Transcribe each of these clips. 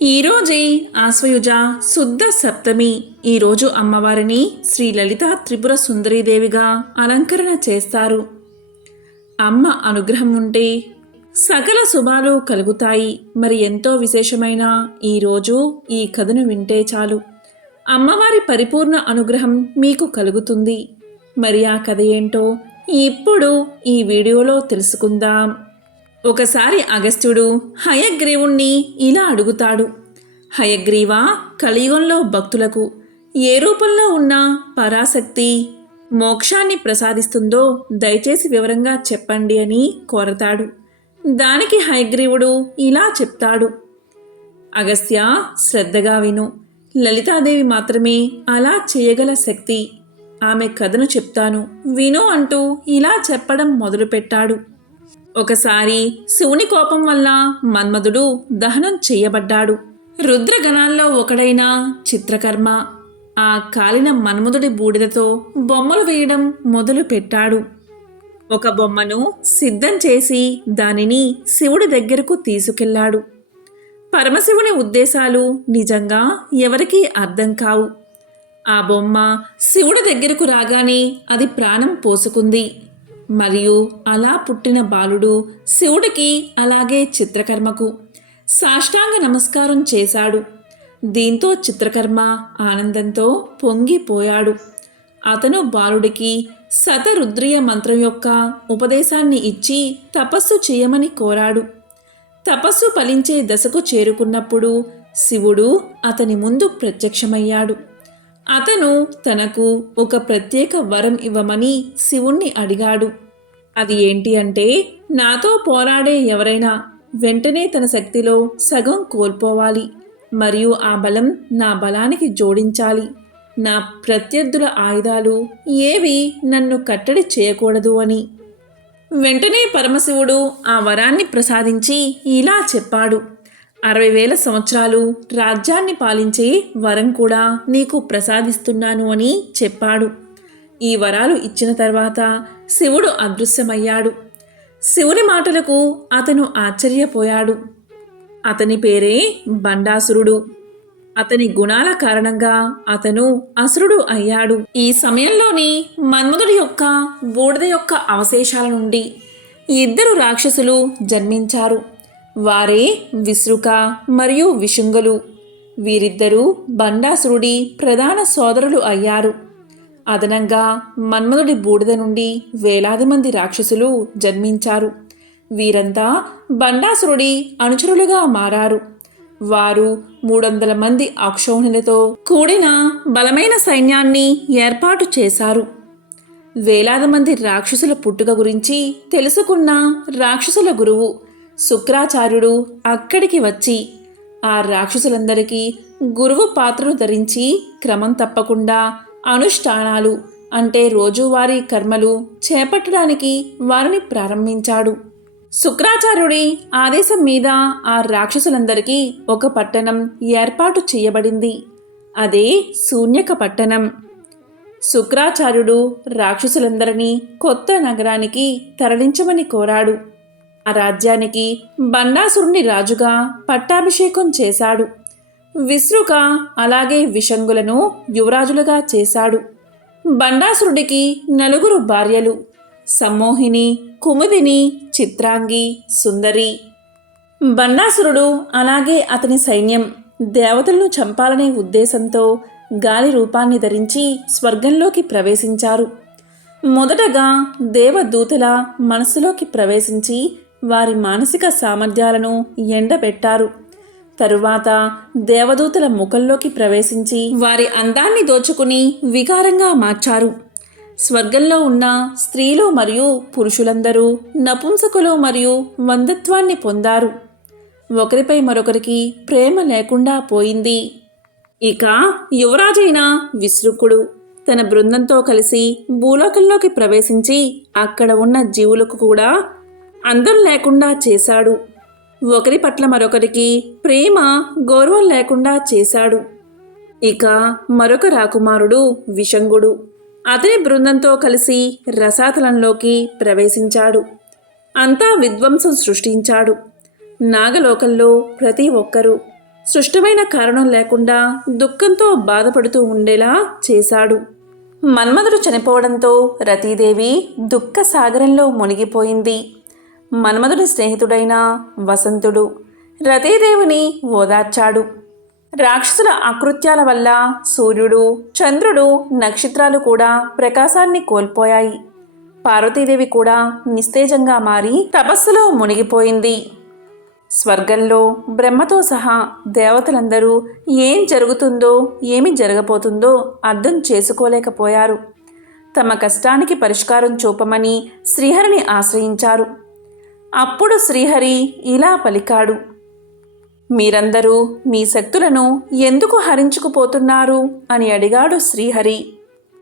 ఈరోజే ఆశ్వయుజ శుద్ధ సప్తమి. ఈరోజు అమ్మవారిని శ్రీ లలిత త్రిపుర సుందరీదేవిగా అలంకరణ చేస్తారు. అమ్మ అనుగ్రహం ఉంటే సకల శుభాలు కలుగుతాయి. మరి ఎంతో విశేషమైన ఈరోజు ఈ కథను వింటే చాలు, అమ్మవారి పరిపూర్ణ అనుగ్రహం మీకు కలుగుతుంది. మరి ఆ కథ ఏంటో ఇప్పుడు ఈ వీడియోలో తెలుసుకుందాం. ఒకసారి అగస్త్యుడు హయగ్రీవుణ్ణి ఇలా అడుగుతాడు. హయగ్రీవా, కలియుగంలో భక్తులకు ఏ రూపంలో ఉన్న పరాశక్తి మోక్షాన్ని ప్రసాదిస్తుందో దయచేసి వివరంగా చెప్పండి అని కోరతాడు. దానికి హయగ్రీవుడు ఇలా చెప్తాడు. అగస్త్య, శ్రద్ధగా విను. లలితాదేవి మాత్రమే అలా చేయగల శక్తి. ఆమె కథను చెప్తాను, విను అంటూ ఇలా చెప్పడం మొదలుపెట్టాడు. ఒకసారి శివుని కోపం వల్ల మన్మధుడు దహనం చేయబడ్డాడు. రుద్రగణాల్లో ఒకడైన చిత్రకర్మ ఆ కాలిన మన్మధుడి బూడిదతో బొమ్మలు వేయడం మొదలు పెట్టాడు. ఒక బొమ్మను సిద్ధం చేసి దానిని శివుడి దగ్గరకు తీసుకెళ్లాడు. పరమశివుని ఉద్దేశాలు నిజంగా ఎవరికీ అర్థం కావు. ఆ బొమ్మ శివుడి దగ్గరకు రాగానే అది ప్రాణం పోసుకుంది. మరియు అలా పుట్టిన బాలుడు శివుడికి అలాగే చిత్రకర్మకు సాష్టాంగ నమస్కారం చేశాడు. దీంతో చిత్రకర్మ ఆనందంతో పొంగిపోయాడు. అతను బాలుడికి శతరుద్రీయ మంత్రం యొక్క ఉపదేశాన్ని ఇచ్చి తపస్సు చేయమని కోరాడు. తపస్సు ఫలించే దశకు చేరుకున్నప్పుడు శివుడు అతని ముందు ప్రత్యక్షమయ్యాడు. అతను తనకు ఒక ప్రత్యేక వరం ఇవ్వమని శివుణ్ణి అడిగాడు. అది ఏంటి అంటే, నాతో పోరాడే ఎవరైనా వెంటనే తన శక్తిలో సగం కోల్పోవాలి మరియు ఆ బలం నా బలానికి జోడించాలి. నా ప్రత్యర్థుల ఆయుధాలు ఏవి నన్ను కట్టడి చేయకూడదు అని. వెంటనే పరమశివుడు ఆ వరాన్ని ప్రసాదించి ఇలా చెప్పాడు. 60,000 సంవత్సరాలు రాజ్యాన్ని పాలించే వరం కూడా నీకు ప్రసాదిస్తున్నాను అని చెప్పాడు. ఈ వరాలు ఇచ్చిన తర్వాత శివుడు అదృశ్యమయ్యాడు. శివుని మాటలకు అతను ఆశ్చర్యపోయాడు. అతని పేరే బండాసురుడు. అతని గుణాల కారణంగా అతను అసురుడు అయ్యాడు. ఈ సమయంలోని మన్మధుడి యొక్క బూడిద యొక్క అవశేషాల నుండి 2 రాక్షసులు జన్మించారు. వారే విశ్రుక మరియు విశుంగులు. వీరిద్దరూ బండాసురుడి ప్రధాన సోదరులు అయ్యారు. అదనంగా మన్మధుడి బూడిద నుండి వేలాది మంది రాక్షసులు జన్మించారు. వీరంతా బండాసురుడి అనుచరులుగా మారారు. వారు 300 మంది అక్షౌహిణులతో కూడిన బలమైన సైన్యాన్ని ఏర్పాటు చేశారు. వేలాది మంది రాక్షసుల పుట్టుక గురించి తెలుసుకున్న రాక్షసుల గురువు శుక్రాచార్యుడు అక్కడికి వచ్చి ఆ రాక్షసులందరికీ గురువు పాత్రను ధరించి క్రమం తప్పకుండా అనుష్ఠానాలు అంటే రోజువారీ కర్మలు చేపట్టడానికి వారిని ప్రారంభించాడు. శుక్రాచార్యుడి ఆదేశం మీద ఆ రాక్షసులందరికీ ఒక పట్టణం ఏర్పాటు చేయబడింది. అదే శూన్యక పట్టణం. శుక్రాచార్యుడు రాక్షసులందరినీ కొత్త నగరానికి తరలించమని కోరాడు. ఆ రాజ్యానికి బండాసురుణ్ణి రాజుగా పట్టాభిషేకం చేశాడు. విశ్రుక అలాగే విశంగులను యువరాజులుగా చేశాడు. బండాసురుడికి 4 భార్యలు: సమ్మోహిని, కుముదిని, చిత్రాంగి, సుందరి. బండాసురుడు అలాగే అతని సైన్యం దేవతలను చంపాలనే ఉద్దేశంతో గాలి రూపాన్ని ధరించి స్వర్గంలోకి ప్రవేశించారు. మొదటగా దేవదూతల మనసులోకి ప్రవేశించి వారి మానసిక సామర్థ్యాలను ఎండబెట్టారు. తరువాత దేవదూతల ముఖంలోకి ప్రవేశించి వారి అందాన్ని దోచుకుని వికారంగా మార్చారు. స్వర్గంలో ఉన్న స్త్రీలు మరియు పురుషులందరూ నపుంసకులు మరియు వందత్వాన్ని పొందారు. ఒకరిపై మరొకరికి ప్రేమ లేకుండా పోయింది. ఇక యువరాజైన విశ్రుకుడు తన బృందంతో కలిసి భూలోకంలోకి ప్రవేశించి అక్కడ ఉన్న జీవులకు కూడా అందం లేకుండా చేశాడు. ఒకరి పట్ల మరొకరికి ప్రేమ గౌరవం లేకుండా చేశాడు. ఇక మరొక రాకుమారుడు విశంగుడు అతని బృందంతో కలిసి రసాతలంలోకి ప్రవేశించాడు. అంతా విధ్వంసం సృష్టించాడు. నాగలోకంలో ప్రతి ఒక్కరూ సృష్టమైన కారణం లేకుండా దుఃఖంతో బాధపడుతూ ఉండేలా చేశాడు. మన్మధుడు చనిపోవడంతో రతీదేవి దుఃఖ సాగరంలో మునిగిపోయింది. మన్మధుడి స్నేహితుడైన వసంతుడు రతీదేవిని ఓదార్చాడు. రాక్షసుల అకృత్యాల వల్ల సూర్యుడు, చంద్రుడు, నక్షత్రాలు కూడా ప్రకాశాన్ని కోల్పోయాయి. పార్వతీదేవి కూడా నిస్తేజంగా మారి తపస్సులో మునిగిపోయింది. స్వర్గంలో బ్రహ్మతో సహా దేవతలందరూ ఏం జరుగుతుందో ఏమి జరగబోతుందో అర్థం చేసుకోలేకపోయారు. తమ కష్టానికి పరిష్కారం చూపమని శ్రీహరిని ఆశ్రయించారు. అప్పుడు శ్రీహరి ఇలా పలికాడు: మీరందరూ మీ శక్తులను ఎందుకు హరించుకుపోతున్నారు అని అడిగాడు శ్రీహరి.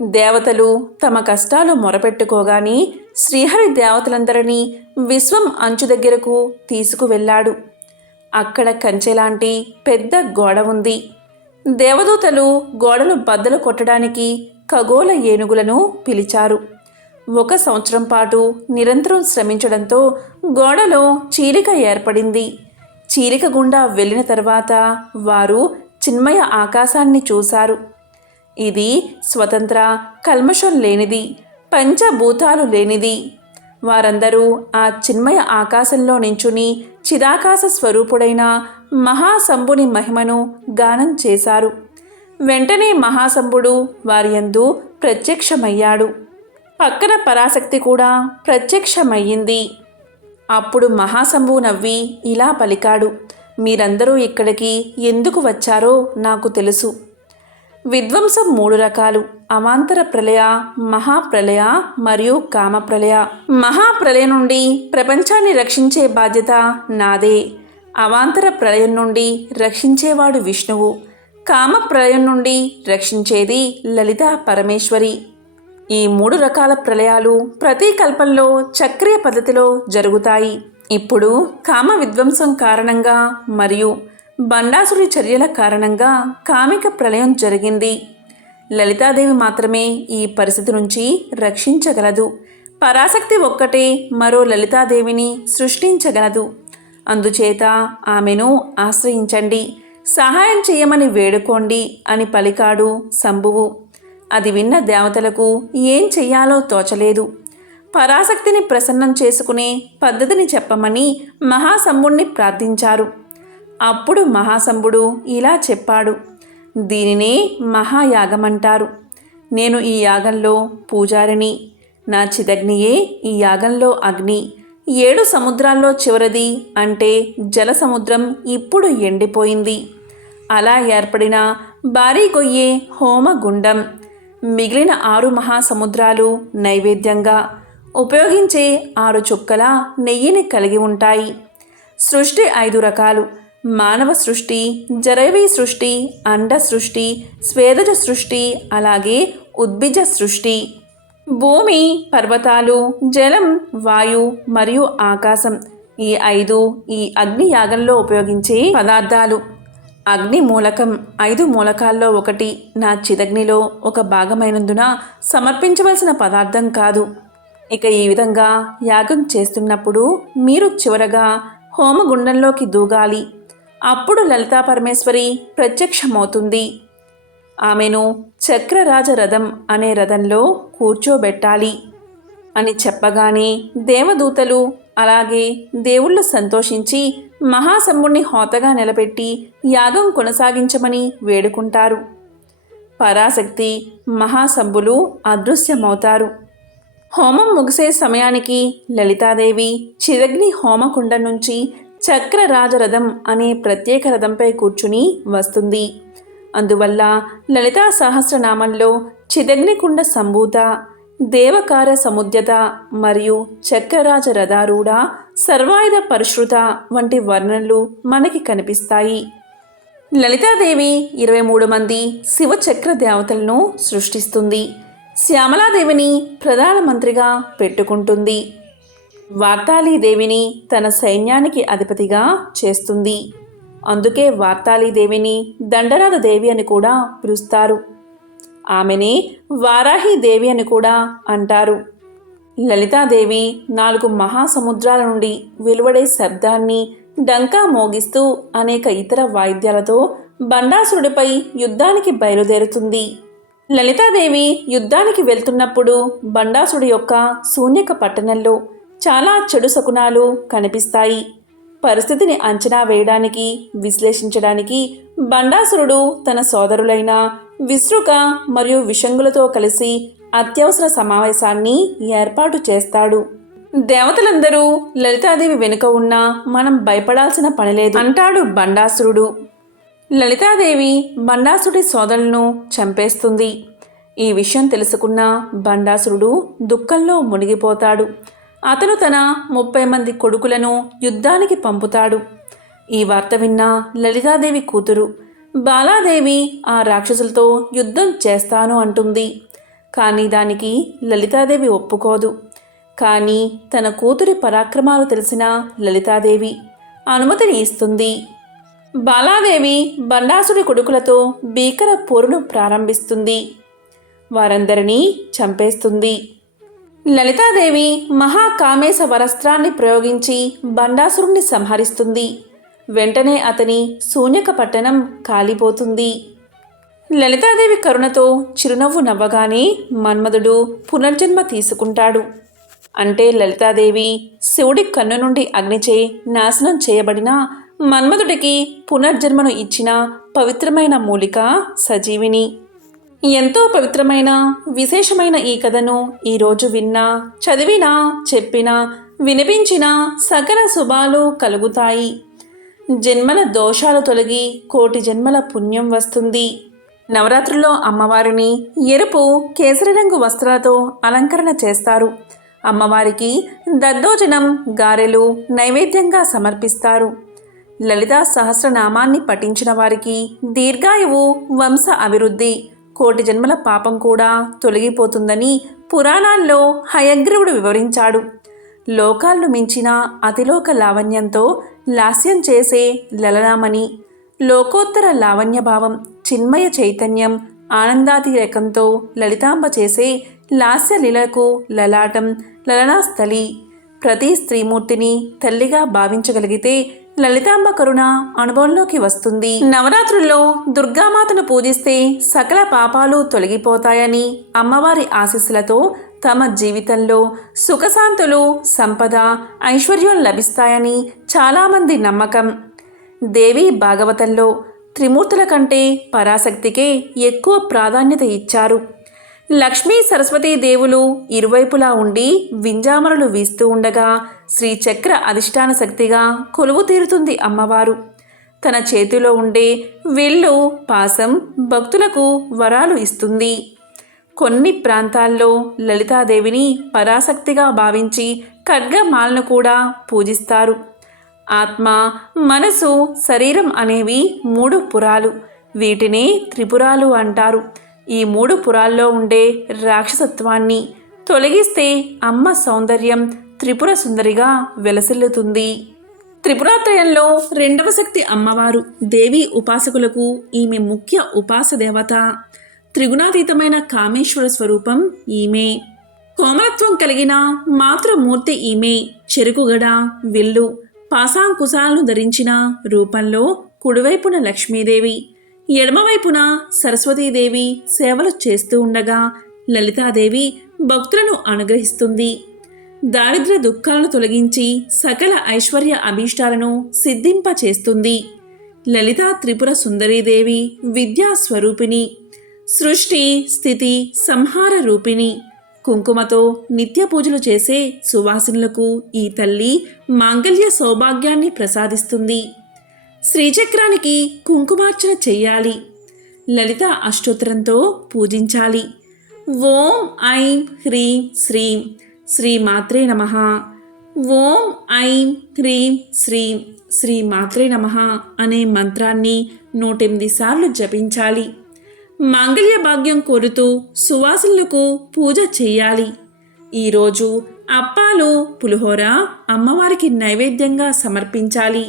దేవతలు తమ కష్టాలు మొరపెట్టుకోగాని శ్రీహరి దేవతలందరినీ విశ్వం అంచు దగ్గరకు తీసుకువెళ్ళాడు. అక్కడ కంచెలాంటి పెద్ద గోడ ఉంది. దేవదూతలు గోడను బద్దలు కొట్టడానికి ఖగోళ ఏనుగులను పిలిచారు. 1 సంవత్సరం పాటు నిరంతరం శ్రమించడంతో గోడలో చీలిక ఏర్పడింది. చీలిక గుండా వెళ్ళిన తర్వాత వారు చిన్మయ ఆకాశాన్ని చూశారు. ఇది స్వతంత్ర, కల్మషం లేనిది, పంచభూతాలు లేనిది. వారందరూ ఆ చిన్మయ ఆకాశంలో నించుని చిదాకాశ స్వరూపుడైన మహాశంభుని మహిమను గానం చేశారు. వెంటనే మహాశంభుడు వారి యందు ప్రత్యక్షమయ్యాడు. పక్కన పరాశక్తి కూడా ప్రత్యక్షమయ్యింది. అప్పుడు మహాశంభువు నవ్వి ఇలా పలికాడు: మీరందరూ ఇక్కడికి ఎందుకు వచ్చారో నాకు తెలుసు. విధ్వంసం 3 రకాలు: అవాంతర ప్రళయ, మహాప్రళయ మరియు కామప్రళయ. మహాప్రళయం నుండి ప్రపంచాన్ని రక్షించే బాధ్యత నాదే. అవాంతర ప్రళయం నుండి రక్షించేవాడు విష్ణువు. కామప్రళయం నుండి రక్షించేది లలితా పరమేశ్వరి. ఈ 3 రకాల ప్రళయాలు ప్రతి కల్పంలో చక్రీయ పద్ధతిలో జరుగుతాయి. ఇప్పుడు కామ విధ్వంసం కారణంగా మరియు బండాసుడి చర్యల కారణంగా కామిక ప్రళయం జరిగింది. లలితాదేవి మాత్రమే ఈ పరిస్థితి నుంచి రక్షించగలదు. పరాశక్తి ఒక్కటే మరో లలితాదేవిని సృష్టించగలదు. అందుచేత ఆమెను ఆశ్రయించండి, సహాయం చేయమని వేడుకోండి అని పలికాడు శంభువు. అది విన్న దేవతలకు ఏం చెయ్యాలో తోచలేదు. పరాశక్తిని ప్రసన్నం చేసుకునే పద్ధతిని చెప్పమని మహాశంభుణ్ణి ప్రార్థించారు. అప్పుడు మహాశంభుడు ఇలా చెప్పాడు: దీనినే మహాయాగమంటారు. నేను ఈ యాగంలో పూజారిని. నా చిదగ్నియే ఈ యాగంలో అగ్ని. 7 సముద్రాల్లో చివరిది అంటే జల సముద్రం ఇప్పుడు ఎండిపోయింది. అలా ఏర్పడిన భారీ గొయ్యే హోమగుండం. మిగిలిన 6 మహాసముద్రాలు నైవేద్యంగా ఉపయోగించే 6 చుక్కల నెయ్యిని కలిగి ఉంటాయి. సృష్టి 5 రకాలు: మానవ సృష్టి, జరైవీ సృష్టి, అండ సృష్టి, స్వేదజ సృష్టి, అలాగే ఉద్భిజ సృష్టి. భూమి, పర్వతాలు, జలం, వాయు మరియు ఆకాశం ఈ 5 ఈ అగ్ని యాగంలో ఉపయోగించే పదార్థాలు. అగ్ని మూలకం 5 మూలకాల్లో ఒకటి. నా చిదగ్నిలో ఒక భాగమైనందున సమర్పించవలసిన పదార్థం కాదు. ఇక ఈ విధంగా యాగం చేస్తున్నప్పుడు మీరు చివరగా హోమగుండంలోకి దూగాలి. అప్పుడు లలితా పరమేశ్వరి ప్రత్యక్షమవుతుంది. ఆమెను చక్రరాజ రథం అనే రథంలో కూర్చోబెట్టాలి అని చెప్పగానే దేవదూతలు అలాగే దేవుళ్ళు సంతోషించి మహాశంభుణ్ణి హోతగా నిలబెట్టి యాగం కొనసాగించమని వేడుకుంటారు. పరాశక్తి, మహాశంభులు అదృశ్యమవుతారు. హోమం ముగిసే సమయానికి లలితాదేవి చిదగ్ని హోమకుండ నుంచి చక్రరాజరథం అనే ప్రత్యేక రథంపై కూర్చుని వస్తుంది. అందువల్ల లలితా సహస్రనామంలో చిదగ్నికుండ సంభూత, దేవకార్య సముద్యత మరియు చక్రరాజ రథారూఢ, సర్వాయుధ పరిశ్రుత వంటి వర్ణనలు మనకి కనిపిస్తాయి. లలితాదేవి 23 మంది శివచక్ర దేవతలను సృష్టిస్తుంది. శ్యామలాదేవిని ప్రధానమంత్రిగా పెట్టుకుంటుంది. వార్తాళీదేవిని తన సైన్యానికి అధిపతిగా చేస్తుంది. అందుకే వార్తాళీదేవిని దండనాథ దేవి అని కూడా పిలుస్తారు. ఆమెని వారాహి దేవి అని కూడా అంటారు. లలితాదేవి 4 మహాసముద్రాల నుండి వెలువడే శబ్దాన్ని డంకా మోగిస్తూ అనేక ఇతర వాయిద్యాలతో బండాసురుడిపై యుద్ధానికి బయలుదేరుతుంది. లలితాదేవి యుద్ధానికి వెళ్తున్నప్పుడు బండాసుడి యొక్క శూన్యక పట్టణంలో చాలా చెడు శకునాలు కనిపిస్తాయి. పరిస్థితిని అంచనా వేయడానికి, విశ్లేషించడానికి బండాసురుడు తన సోదరులైన విశ్రుక మరియు విషంగులతో కలిసి అత్యవసర సమావేశాన్ని ఏర్పాటు చేస్తాడు. దేవతలందరూ లలితాదేవి వెనుక ఉన్నా మనం భయపడాల్సిన పనిలేదు అంటాడు బండాసురుడు. లలితాదేవి బండాసురుడి సోదరులను చంపేస్తుంది. ఈ విషయం తెలుసుకున్న బండాసురుడు దుఃఖంలో మునిగిపోతాడు. అతను తన 30 మంది కొడుకులను యుద్ధానికి పంపుతాడు. ఈ వార్త విన్న లలితాదేవి కూతురు బాలాదేవి ఆ రాక్షసులతో యుద్ధం చేస్తాను అంటుంది. కానీ దానికి లలితాదేవి ఒప్పుకోదు. కానీ తన కూతురి పరాక్రమాలు తెలిసిన లలితాదేవి అనుమతిని ఇస్తుంది. బాలాదేవి బండాసుడి కొడుకులతో భీకర పోరును ప్రారంభిస్తుంది. వారందరినీ చంపేస్తుంది. లలితాదేవి మహాకామేశ వరస్త్రాన్ని ప్రయోగించి బండాసురుణ్ణి సంహరిస్తుంది. వెంటనే అతని శూన్యక పట్టణం కాలిపోతుంది. లలితాదేవి కరుణతో చిరునవ్వు నవ్వగానే మన్మధుడు పునర్జన్మ తీసుకుంటాడు. అంటే లలితాదేవి శివుడి కన్ను నుండి అగ్నిచే నాశనం చేయబడిన మన్మధుడికి పునర్జన్మను ఇచ్చిన పవిత్రమైన మూలిక సజీవిని. ఎంతో పవిత్రమైన విశేషమైన ఈ కథను ఈరోజు విన్నా, చదివినా, చెప్పినా, వినిపించినా సకల శుభాలు కలుగుతాయి. జన్మల దోషాలు తొలగి కోటి జన్మల పుణ్యం వస్తుంది. నవరాత్రుల్లో అమ్మవారిని ఎరుపు కేసరి రంగు వస్త్రాలతో అలంకరణ చేస్తారు. అమ్మవారికి దద్దోజనం, గారెలు నైవేద్యంగా సమర్పిస్తారు. లలితా సహస్రనామాన్ని పఠించిన వారికి దీర్ఘాయువు, వంశ అభివృద్ధి, కోటి జన్మల పాపం కూడా తొలగిపోతుందని పురాణాల్లో హయగ్రీవుడు వివరించాడు. లోకాలను మించిన అతిలోక లావణ్యంతో లాస్యం చేసే లలనామని, లోకోత్తర లావణ్యభావం, చిన్మయ చైతన్యం, ఆనందాతిరేకంతో లలితాంబ చేసే లాస్య లీలకు లలాటం, లలనాస్థలి. ప్రతి స్త్రీమూర్తిని తల్లిగా భావించగలిగితే లలితాంబ కరుణ అనుభవంలోకి వస్తుంది. నవరాత్రుల్లో దుర్గామాతను పూజిస్తే సకల పాపాలు తొలగిపోతాయని, అమ్మవారి ఆశీస్సులతో తమ జీవితంలో సుఖశాంతులు, సంపద, ఐశ్వర్యం లభిస్తాయని చాలామంది నమ్మకం. దేవి భాగవతంలో త్రిమూర్తుల కంటే పరాశక్తికే ఎక్కువ ప్రాధాన్యత ఇచ్చారు. లక్ష్మీ సరస్వతీ దేవులు ఇరువైపులా ఉండి వింజామరలు వీస్తూ ఉండగా శ్రీచక్ర అధిష్టాన శక్తిగా కొలువు తీరుతుంది అమ్మవారు. తన చేతిలో ఉండే విల్లు, పాసం భక్తులకు వరాలు ఇస్తుంది. కొన్ని ప్రాంతాల్లో లలితాదేవిని పరాశక్తిగా భావించి ఖడ్గమాలను కూడా పూజిస్తారు. ఆత్మ, మనసు, శరీరం అనేవి 3 పురాలు. వీటినే త్రిపురాలు అంటారు. ఈ 3 పురాల్లో ఉండే రాక్షసత్వాన్ని తొలగిస్తే అమ్మ సౌందర్యం త్రిపుర సుందరిగా వెలసిల్లుతుంది. త్రిపురాత్రయంలో 2వ శక్తి అమ్మవారు. దేవి ఉపాసకులకు ఈమె ముఖ్య ఉపాస దేవత. త్రిగుణాతీతమైన కామేశ్వర స్వరూపం ఈమె. కోమలత్వం కలిగిన మాతృమూర్తి ఈమె. చెరుకుగడ, విల్లు, పాశాంకుశాలను ధరించిన రూపంలో కుడివైపున లక్ష్మీదేవి, ఎడమవైపున సరస్వతీదేవి సేవలు చేస్తూ ఉండగా లలితాదేవి భక్తులను అనుగ్రహిస్తుంది. దారిద్ర్య దుఃఖాలను తొలగించి సకల ఐశ్వర్య అభీష్టాలను సిద్ధింపచేస్తుంది. లలితా త్రిపుర సుందరీదేవి విద్యా స్వరూపిణి, సృష్టి, స్థితి, సంహార రూపిణి. కుంకుమతో నిత్య పూజలు చేసే సువాసినులకు ఈ తల్లి మాంగళ్య సౌభాగ్యాన్ని ప్రసాదిస్తుంది. శ్రీచక్రానికి కుంకుమార్చన చెయ్యాలి. లలిత అష్టోత్తరంతో పూజించాలి. ఓం ఐం హ్రీం శ్రీం శ్రీ మాత్రే నమః. ఓం ఐం హ్రీం శ్రీం శ్రీ మాత్రే నమః అనే మంత్రాన్ని 108 సార్లు జపించాలి. మాంగళ్య భాగ్యం కోరుతూ సువాసులకు పూజ చెయ్యాలి. ఈరోజు అప్పాలు, పులిహోర అమ్మవారికి నైవేద్యంగా సమర్పించాలి.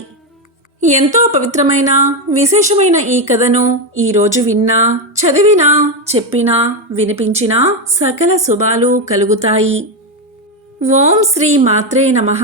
ఎంతో పవిత్రమైన విశేషమైన ఈ కథను ఈరోజు విన్నా, చదివినా, చెప్పినా, వినిపించినా సకల శుభాలు కలుగుతాయి. ఓం శ్రీ మాత్రే నమః.